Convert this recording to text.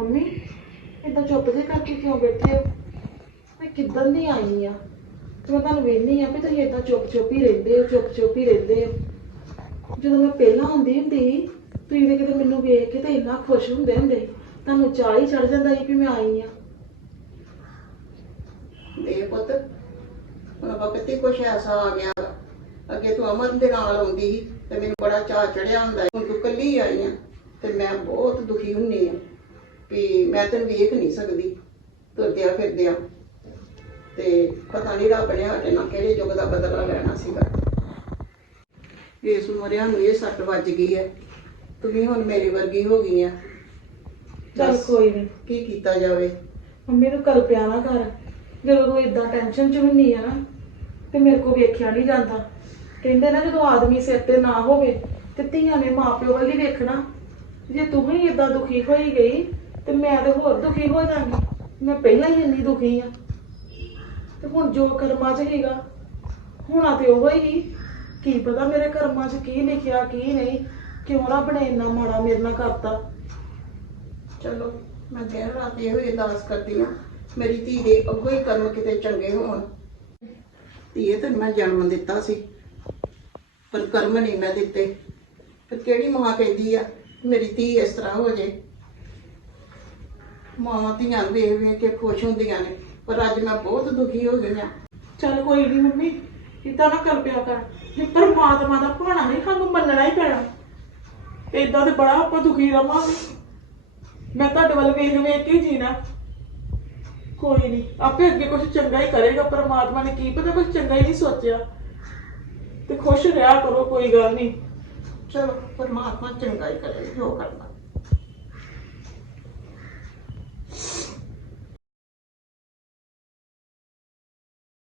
Mummy ਇਦਾਂ ਚੁੱਪ ਜੇ ਕਰਕੇ ਕਿਉਂ ਬੈਠੇ ਹੋ ਮੈਂ ਕਿੱਦਣ ਦੀ ਆਈ ਆ ਤੇ ਮੈਂ ਤੁਹਾਨੂੰ ਵੇਖਣੀ ਆ ਵੀ ਤੁਸੀਂ ਇਦਾਂ ਚੁੱਪ ਚੁੱਪ ਹੀ ਰਹਿੰਦੇ ਹੋ, ਚੁੱਪ ਚੁੱਪ ਹੀ ਰਹਿੰਦੇ ਹੋ ਜਦੋਂ ਮੈਂ ਪਹਿਲਾਂ ਆਉਂਦੀ ਹੁੰਦੀ ਸੀ, ਤੁਸੀਂ ਤੇ ਕਿਤੇ ਮੈਨੂੰ ਵੇਖ ਕੇ ਤਾਂ ਇੰਨਾ ਖੁਸ਼ ਹੁੰਦੇ ਹੁੰਦੇ ਸੀ। ਤੁਹਾਨੂੰ ਚਾਹ ਹੀ ਚੜ ਜਾਂਦਾ ਸੀ ਵੀ ਮੈਂ ਆਈ ਆ ਦੇ ਪੁੱਤ, ਹੁਣ ਵਕਤ ਹੀ ਕੁਛ ਐਸਾ ਆ ਗਿਆ ਵਾ। ਅੱਗੇ ਤੂੰ ਅਮਨ ਦੇ ਨਾਲ ਆਉਂਦੀ ਸੀ ਤੇ ਮੈਨੂੰ ਬੜਾ ਚਾਅ ਚੜਿਆ ਹੁੰਦਾ ਸੀ। ਹੁਣ ਤੂੰ ਕੱਲੀ ਆਈ ਆ ਤੇ ਮੈਂ ਬਹੁਤ ਦੁਖੀ ਹੁੰਨੀ ਆ ਵੀ ਮੈਂ ਤੈਨੂੰ ਵੇਖ ਨਹੀਂ ਸਕਦੀ ਤੁਰਦਿਆਂ ਫਿਰਦਿਆਂ। ਤੇ ਪਤਾ ਨਹੀਂ ਰੱਬ ਨੇ ਸਾਡੇ ਨਾਲ ਕਿਹੜੇ ਯੁੱਗ ਦਾ ਬਦਲਾ ਲੈਣਾ ਸੀਗਾ। ਇਸ ਉਮਰਿਆਂ ਨੂੰ ਇਹ ਸੱਟ ਵੱਜ ਗਈ ਹੈ। ਤੂੰ ਵੀ ਹੁਣ ਮੇਰੀ ਵਰਗੀ ਹੋ ਗਈ ਆ। ਚੱਲ ਦੱਸ, ਕੋਈ ਨਹੀਂ। ਕੀ ਕੀਤਾ ਜਾਵੇ? ਮੰਮੀ ਨੂੰ ਕਰ ਪਿਆ ਨਾ ਕਰ। ਜਦੋਂ ਤੂੰ ਇਦਾਂ ਟੈਨਸ਼ਨ ਚ ਹੁੰਨੀ ਆ ਨਾ ਤੇ ਮੇਰੇ ਕੋ ਵੇਖਿਆ ਨਹੀਂ ਜਾਂਦਾ। ਕਹਿੰਦੇ ਨਾ ਜਦੋਂ ਆਦਮੀ ਸਿਰ ਤੇ ਨਾ ਹੋਵੇ ਤੇ ਧੀਆਂ ਨੇ ਮਾਪਿਓ ਵੱਲ ਹੀ ਵੇਖਣਾ। ਜੇ ਤੂੰ ਹੀ ਇਦਾਂ ਦੁਖੀ ਹੋਈ ਗਈ ਤੇ ਮੈਂ ਤੇ ਹੋਰ ਦੁਖੀ ਹੋ ਜਾਵਾਂਗੀ ਮੈਂ ਪਹਿਲਾਂ ਹੀ ਇੰਨੀ ਦੁਖੀ ਆ। ਤੇ ਹੁਣ ਜੋ ਕਰਮਾਂ ਚ ਹੈਗਾ ਹੋਣਾ ਤੇ ਉਹ ਹੀ। ਕੀ ਪਤਾ ਮੇਰੇ ਕਰਮਾਂ ਚ ਕੀ ਲਿਖਿਆ, ਕੀ ਨਹੀਂ। ਕਿਉਂ ਰੱਬ ਨੇ ਇੰਨਾ ਮਾੜਾ ਮੇਰੇ ਨਾਲ ਕਰਤਾ? ਚਲੋ, ਮੈਂ ਦਿਨ ਰਾਤ ਇਹੋ ਹੀ ਅਰਦਾਸ ਕਰਦੀ ਹਾਂ। ਮੇਰੀ ਧੀ ਦੇ ਅੱਗੋਂ ਹੀ ਕਰਮ ਕਿਤੇ ਚੰਗੇ ਹੋਣ। ਧੀਏ ਤੇ ਮੈਂ ਜਨਮ ਦਿੱਤਾ ਸੀ। ਪਰ ਕਰਮ ਨਹੀਂ ਮੈਂ ਦਿੱਤੇ। ਫਿਰ ਕਿਹੜੀ ਮਾਂ ਕਹਿੰਦੀ ਆ, ਮੇਰੀ ਧੀ ਇਸ ਤਰ੍ਹਾਂ ਹੋ ਜੇ? ਮਾਵਾਂ ਧੀਆਂ ਵੇਖ ਵੇਖ ਕੇ ਖੁਸ਼ ਹੁੰਦੀਆਂ ਨੇ ਪਰ ਅੱਜ ਮੈਂ ਬਹੁਤ ਦੁਖੀ ਹੋ ਗਈ ਹਾਂ। ਚੱਲ ਕੋਈ ਨਹੀਂ ਮੰਮੀ ਇਦਾਂ ਨਾ ਕਰ ਪਿਆ ਕਰ। ਜੇ ਪਰਮਾਤਮਾ ਦਾ ਭਾਣਾ ਨਹੀਂ ਸਾਨੂੰ ਮੰਨਣਾ ਹੀ ਪੈਣਾ। ਇਦਾਂ ਤੇ ਬੜਾ ਆਪਾਂ ਦੁਖੀ ਰਵਾਂਗੇ। ਮੈਂ ਤੁਹਾਡੇ ਵੱਲ ਵੇਖ ਵੇਖ ਕੇ ਜੀਣਾ। ਕੋਈ ਨਹੀਂ ਆਪੇ ਅੱਗੇ ਕੁਝ ਚੰਗਾ ਹੀ ਕਰੇਗਾ। ਪਰਮਾਤਮਾ ਨੇ ਕੀ ਪਤਾ ਕੁਝ ਚੰਗਾ ਹੀ ਨਹੀਂ ਸੋਚਿਆ। ਤੇ ਖੁਸ਼ ਰਿਹਾ ਕਰੋ ਕੋਈ ਗੱਲ ਨਹੀਂ ਚਲੋ ਪਰਮਾਤਮਾ ਚੰਗਾ ਹੀ ਕਰੇ ਜੋ ਕਰਨਾ।